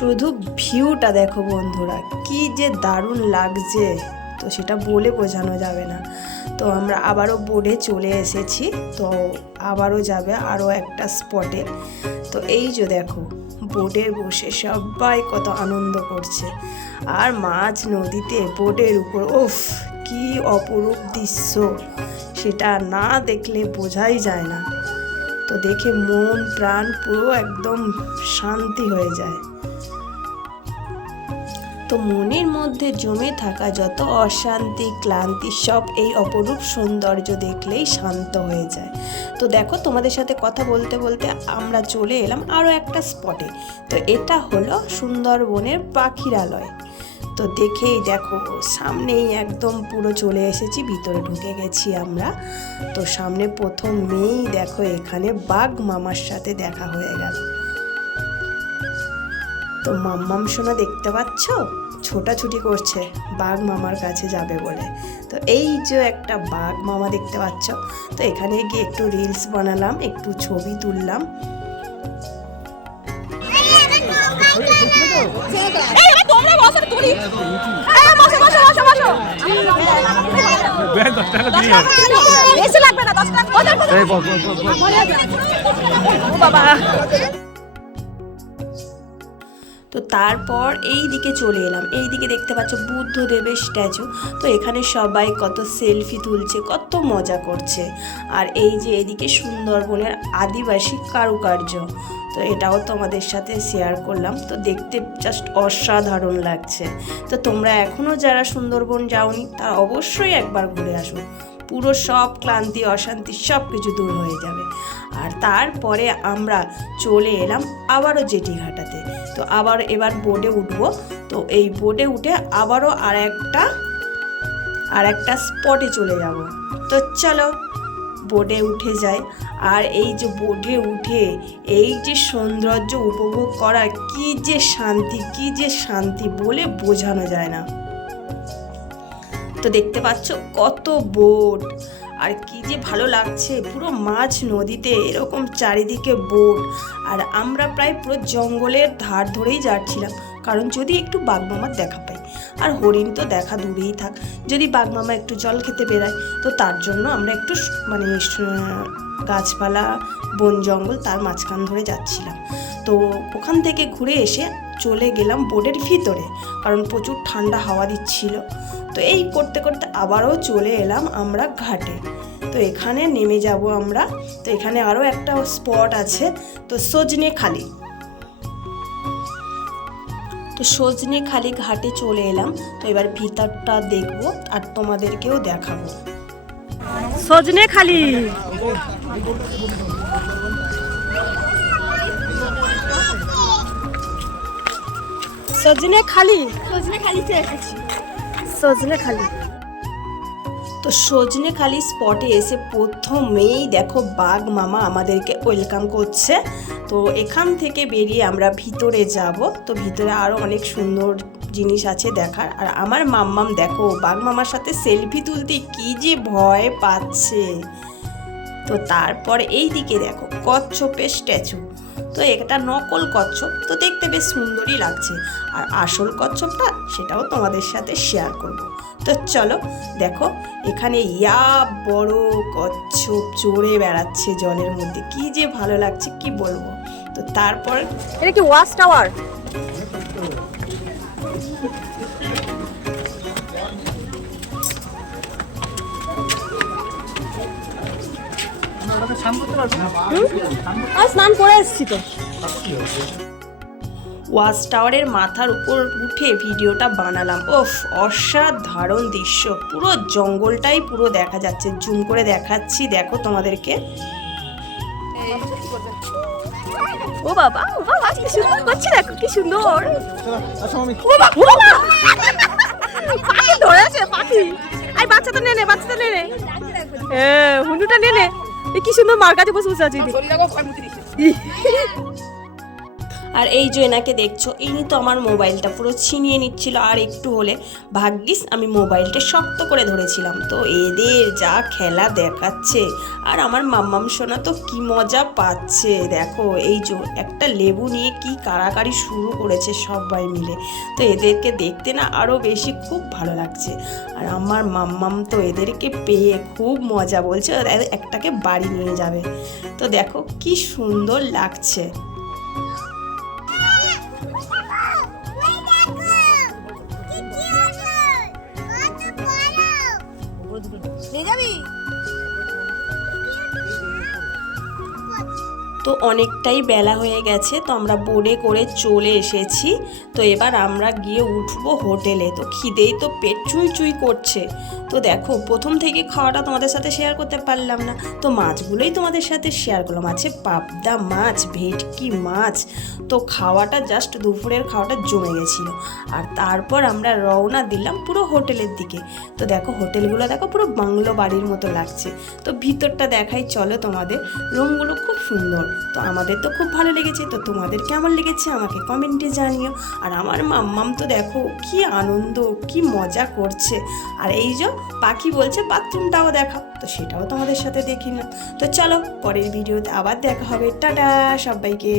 শুধু ভিউটা দেখো বন্ধুরা, কি যে দারুণ লাগছে, তো সেটা বলে বোঝানো যাবে না। তো আমরা আবারও বোটে চলে এসেছি, তো আবারও যাবে আরও একটা স্পটে। তো এই যে দেখো বোটে বসে সবাই কত আনন্দ করছে, আর মাঝ নদীতে বোটের উপর উফ কি অপরূপ দৃশ্য, সেটা না দেখলে বোঝাই যায় না। তো দেখে মন প্রাণ পুরো একদম শান্তি হয়ে যায়। তো মনের মধ্যে জমে থাকা যত অশান্তি ক্লান্তি সব এই অপরূপ সৌন্দর্য দেখলেই শান্ত হয়ে যায়। তো দেখো তোমাদের সাথে কথা বলতে বলতে আমরা চলে এলাম আরও একটা স্পটে। তো এটা হলো সুন্দরবনের পাখিরালয়। তো দেখেই দেখো সামনেই একদম পুরো চলে এসেছি, ভিতরে ঢুকে গেছি আমরা। তো সামনে প্রথমেই দেখো এখানে বাঘ মামার সাথে দেখা হয়ে গেল। তো মাম্মাম সোনা দেখতে পাচ্ছ ছোটাছুটি করছে বাঘ মামার কাছে যাবে বলে। তো এই যে একটা বাঘ মামা দেখতে পাচ্ছ। তো এখানে গিয়ে একটু রিলস বানালাম, একটু ছবি তুললাম। তো তারপর এই দিকে চলে এলাম, এই দিকে দেখতে পাচ্ছ বুদ্ধদেবের স্ট্যাচু। তো এখানে সবাই কত সেলফি তুলছে, কত মজা করছে। আর এই যে এদিকে সুন্দরবনের আদিবাসী কারুকার্য, তো এটাও তোমাদের সাথে শেয়ার করলাম। তো দেখতে জাস্ট অসাধারণ লাগছে। তো তোমরা এখনও যারা সুন্দরবন যাওনি তারা অবশ্যই একবার ঘুরে আসো, পুরো সব ক্লান্তি অশান্তি সব কিছু দূর হয়ে যাবে। আর তারপরে আমরা চলে এলাম আবারও জেটিঘাটাতে। তো আবার এবার বোটে উঠবো। তো এই বোটে উঠে আবারও আর একটা স্পটে চলে যাব। তো চলো বোটে উঠে যাই। আর এই যে বোটে উঠে এই যে সৌন্দর্য উপভোগ করা, কি যে শান্তি বলে বোঝানো যায় না। তো দেখতে পাচ্ছ কত বোট, আর কি যে ভালো লাগছে, পুরো মাঝ নদীতে এরকম চারিদিকে বোট। আর আমরা প্রায় পুরো জঙ্গলের ধার ধরেই যাচ্ছিলাম, কারণ যদি একটু বাঘমামার দেখা পাই। আর হরিণ তো দেখা দূরেই থাক, যদি বাঘমামা একটু জল খেতে বেরায়, তো তার জন্য আমরা একটু মানে গাছপালা বন জঙ্গল তার মাঝখান ধরে যাচ্ছিলাম। তো ওখান থেকে ঘুরে এসে চলে গেলাম বোটের ভিতরে, কারণ প্রচুর ঠান্ডা হাওয়া দিচ্ছিল। তো এই করতে করতে আবারও চলে এলাম আমরা ঘাটে। তো এখানে নেমে যাব আমরা। তো এখানে আরও একটা স্পট আছে, তো সজনেখালি। তো সজনেখালি ঘাটে চলে এলাম। তো এবার ভিতরটা দেখবো আর তোমাদেরকেও দেখাবো। সজনেখালি সজনেখালি। তো সজনেখালি স্পটে এসে প্রথমেই দেখো বাঘ মামা আমাদেরকে ওয়েলকাম করছে। তো এখান থেকে বেরিয়ে আমরা ভিতরে যাব। তো ভিতরে আরও অনেক সুন্দর জিনিস আছে দেখার। আর আমার মাম্মাম দেখো বাঘ মামার সাথে সেলফি তুলতে কি যে ভয় পাচ্ছে। তো তারপর এই দিকে দেখো কচ্ছপের স্ট্যাচু। তো এটা নকল কচ্ছপ, তো দেখতে বেশ সুন্দরই লাগছে। আর আসল কচ্ছপটা সেটাও তোমাদের সাথে শেয়ার করব। তো চলো দেখো এখানে বড় কচ্ছপ চড়ে বেড়াচ্ছে জলের মধ্যে, কি যে ভালো লাগছে কি বলবো। তো তারপর এটা কি ওয়াচ টাওয়ার? স্নান করে এসছি তো। ওয়াচ টাওয়ারের মাথার উপর উঠে ভিডিওটা বানালাম। ওফ অসাধারণ দৃশ্য, পুরো জঙ্গলটাই পুরো দেখা যাচ্ছে। জুম করে দেখাচ্ছি দেখো তোমাদেরকে। ও বাবা কি সুন্দর করছে, দেখো কি সুন্দর। পাখি ধরেছে, পাখি। আই বাচ্চাটা নে হ্যাঁ হুন্ডুটা নে কি সুন্দর মার কাছে বসে আছে। আর এই যে এনাকে দেখছো, ইনি তো আমার মোবাইলটা পুরো ছিনিয়ে নিচ্ছিল, আর একটু হলে ভাগ্যিস আমি মোবাইলটা শক্ত করে ধরেছিলাম। তো এদের যা খেলা দেখাচ্ছে, আর আমার মাম্মাম সোনা তো কি মজা পাচ্ছে। দেখো এই যে একটা লেবু নিয়ে কি কাড়াকাড়ি শুরু করেছে সবাই মিলে। তো এদেরকে দেখতে না আরও বেশি খুব ভালো লাগছে। আর আমার মাম্মাম তো এদেরকে পেয়ে খুব মজা, বলছে একটাকে বাড়ি নিয়ে যাবে। তো দেখো কি সুন্দর লাগছে। তো অনেকটাই বেলা হয়ে গেছে, তো আমরা বোটে করে চলে এসেছি। তো এবার আমরা গিয়ে উঠবো হোটেলে। তো খিদেই তো পেট চুই চুই করছে। তো দেখো প্রথম থেকে খাওয়াটা তোমাদের সাথে শেয়ার করতে পারলাম না, তো মাছগুলোই তোমাদের সাথে শেয়ার করলাম। আছে পাবদা মাছ, ভেটকি মাছ। তো খাওয়াটা জাস্ট দুপুরের খাওয়াটা জমে গেছিলো। আর তারপর আমরা রওনা দিলাম পুরো হোটেলের দিকে। তো দেখো হোটেলগুলো দেখো পুরো বাংলো বাড়ির মতো লাগছে। তো ভিতরটা দেখাই চলো তোমাদের, রুমগুলো খুব সুন্দর। তো আমাদের তো খুব ভালো লেগেছে। তো তোমাদের কেমন লেগেছে আমাকে কমেন্টে জানিও। আর আমার মাম্মাম তো দেখো কি আনন্দ, কি মজা করছে। আর এই যে পাখি বলছে বাথরুমটাও দেখাও, তো সেটাও তোমাদের সাথে দেখি না। তো চলো পরের ভিডিওতে আবার দেখা হবে। টাটা সবাইকে।